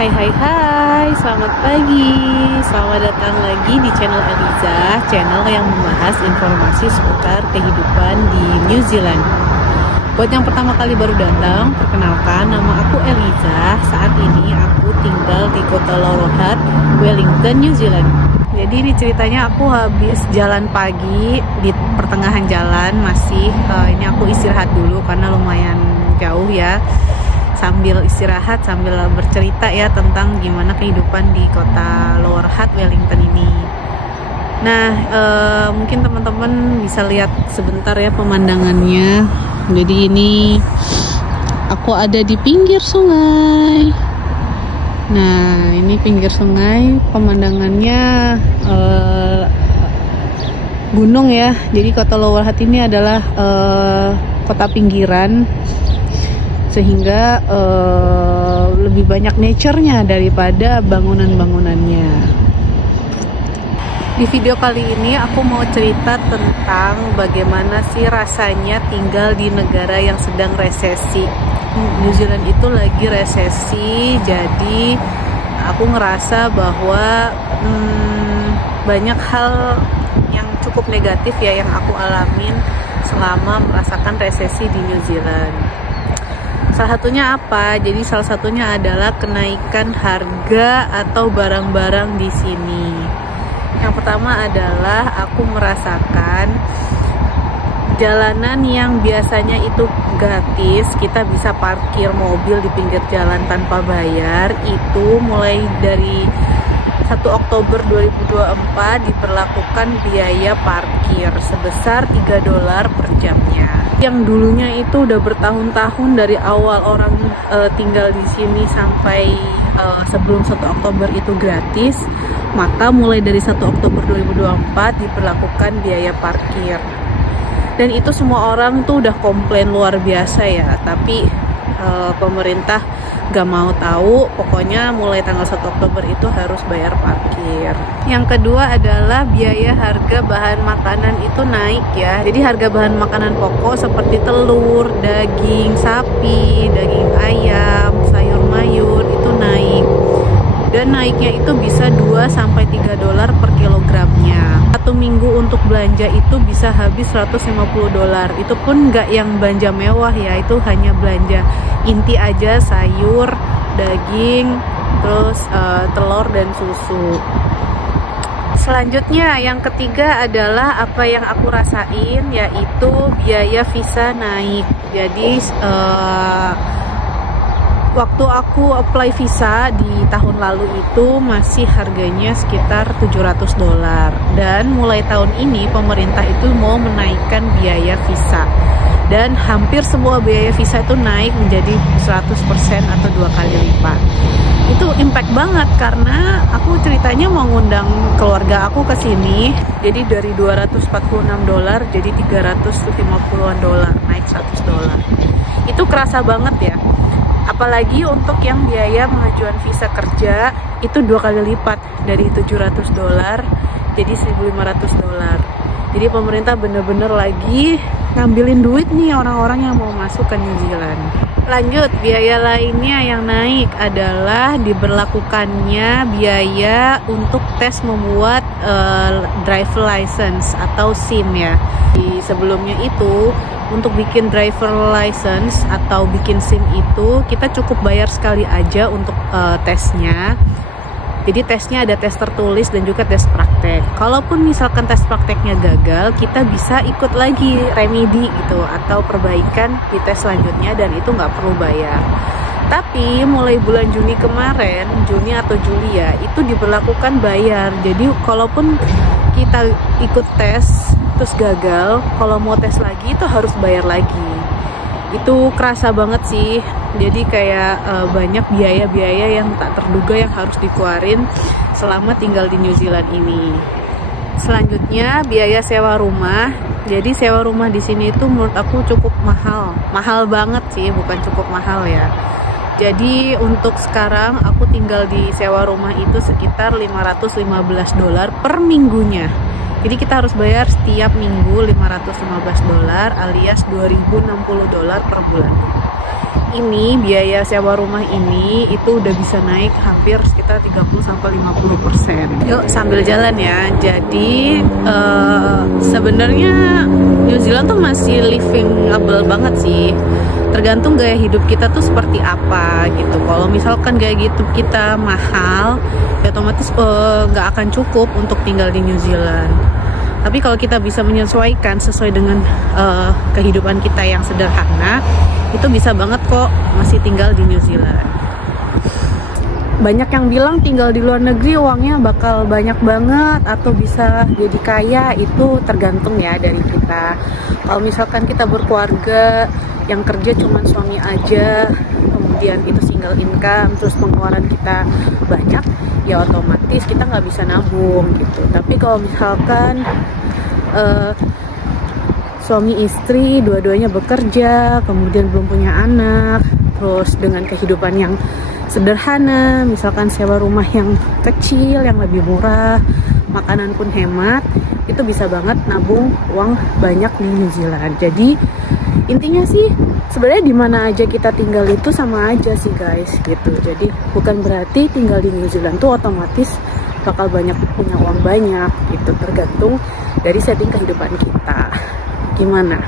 Hai, selamat pagi. Selamat datang lagi di channel Eliza, channel yang membahas informasi seputar kehidupan di New Zealand. Buat yang pertama kali baru datang, perkenalkan, nama aku Eliza. Saat ini aku tinggal di kota Lower Hutt, Wellington, New Zealand. Jadi ini ceritanya aku habis jalan pagi, di pertengahan jalan ini aku istirahat dulu karena lumayan jauh ya. Sambil istirahat, sambil bercerita ya tentang gimana kehidupan di kota Lower Hutt, Wellington ini. Nah, mungkin teman-teman bisa lihat sebentar ya pemandangannya. Jadi ini aku ada di pinggir sungai. Nah, ini pinggir sungai, pemandangannya gunung ya. Jadi kota Lower Hutt ini adalah kota pinggiran, sehingga lebih banyak nature-nya daripada bangunan-bangunannya. Di video kali ini aku mau cerita tentang bagaimana sih rasanya tinggal di negara yang sedang resesi. New Zealand itu lagi resesi, jadi aku ngerasa bahwa banyak hal yang cukup negatif ya yang aku alamin selama merasakan resesi di New Zealand. Salah satunya apa? Jadi salah satunya adalah kenaikan harga atau barang-barang di sini. Yang pertama adalah aku merasakan jalanan yang biasanya itu gratis, kita bisa parkir mobil di pinggir jalan tanpa bayar, itu mulai dari 1 Oktober 2024 diberlakukan biaya parkir sebesar $3 per jamnya. Yang dulunya itu udah bertahun-tahun dari awal orang tinggal di sini sampai sebelum 1 Oktober itu gratis, maka mulai dari 1 Oktober 2024 diberlakukan biaya parkir. Dan itu semua orang tuh udah komplain luar biasa ya, tapi pemerintah gak mau tahu, pokoknya mulai tanggal 1 Oktober itu harus bayar parkir. Yang kedua adalah biaya harga bahan makanan itu naik ya. Jadi harga bahan makanan pokok seperti telur, daging sapi, daging ayam, sayur mayur itu naik. Dan naiknya itu bisa $2-3 per kilogramnya. 1 minggu untuk belanja itu bisa habis $150. Itu pun nggak yang belanja mewah ya, itu hanya belanja inti aja, sayur, daging, terus telur dan susu. Selanjutnya yang ketiga adalah apa yang aku rasain, yaitu biaya visa naik. Jadi waktu aku apply visa di tahun lalu itu masih harganya sekitar $700, dan mulai tahun ini pemerintah itu mau menaikkan biaya visa, dan hampir semua biaya visa itu naik menjadi 100% atau 2 kali lipat. Itu impact banget karena aku ceritanya mau ngundang keluarga aku ke sini, jadi dari $246 jadi $350, naik $100. Itu kerasa banget ya. Apalagi untuk yang biaya pengajuan visa kerja itu 2 kali lipat, dari $700 jadi $1.500. Jadi pemerintah bener-bener lagi ngambilin duit nih orang-orang yang mau masuk ke New Zealand. Lanjut, biaya lainnya yang naik adalah diberlakukannya biaya untuk tes membuat driver license atau SIM ya. Di sebelumnya itu untuk bikin driver license atau bikin SIM itu kita cukup bayar sekali aja untuk tesnya. Jadi tesnya ada tes tertulis dan juga tes praktek. Kalaupun misalkan tes prakteknya gagal, kita bisa ikut lagi remedi gitu atau perbaikan di tes selanjutnya, dan itu nggak perlu bayar. Tapi mulai bulan Juni kemarin, Juni atau Juli ya, itu diberlakukan bayar. Jadi kalaupun kita ikut tes terus gagal, kalau mau tes lagi itu harus bayar lagi. Itu kerasa banget sih. Jadi kayak banyak biaya-biaya yang tak terduga yang harus dikeluarin selama tinggal di New Zealand ini. Selanjutnya biaya sewa rumah. Jadi sewa rumah di sini itu menurut aku cukup mahal banget sih, bukan cukup mahal ya. Jadi untuk sekarang aku tinggal di sewa rumah itu sekitar $515 per minggunya. Jadi kita harus bayar setiap minggu $515 alias $2.060 per bulan. ini biaya sewa rumah ini itu udah bisa naik hampir sekitar 30-50%. Yuk sambil jalan ya. Jadi sebenarnya New Zealand tuh masih livingable banget sih. Tergantung gaya hidup kita tuh seperti apa gitu. Kalau misalkan gaya hidup kita mahal, ya otomatis nggak akan cukup untuk tinggal di New Zealand. Tapi kalau kita bisa menyesuaikan sesuai dengan kehidupan kita yang sederhana, itu bisa banget kok masih tinggal di New Zealand. Banyak yang bilang tinggal di luar negeri uangnya bakal banyak banget atau bisa jadi kaya, itu tergantung ya dari kita. Kalau misalkan kita berkeluarga yang kerja cuma suami aja, kemudian itu single income, terus pengeluaran kita banyak, ya otomatis kita nggak bisa nabung gitu. Tapi kalau misalkan suami istri dua-duanya bekerja, kemudian belum punya anak, terus dengan kehidupan yang sederhana, misalkan sewa rumah yang kecil, yang lebih murah, makanan pun hemat, itu bisa banget nabung uang banyak di New Zealand. Jadi intinya sih sebenarnya di mana aja kita tinggal itu sama aja sih guys gitu. Jadi bukan berarti tinggal di New Zealand tuh otomatis bakal punya uang banyak gitu, tergantung dari setting kehidupan kita. Gimana?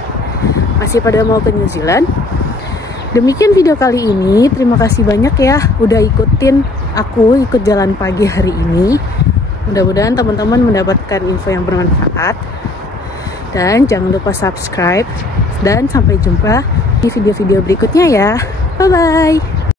Masih pada mau ke New Zealand? Demikian video kali ini. Terima kasih banyak ya udah ikutin aku ikut jalan pagi hari ini. Mudah-mudahan teman-teman mendapatkan info yang bermanfaat. Dan jangan lupa subscribe. Dan sampai jumpa di video-video berikutnya ya. Bye-bye.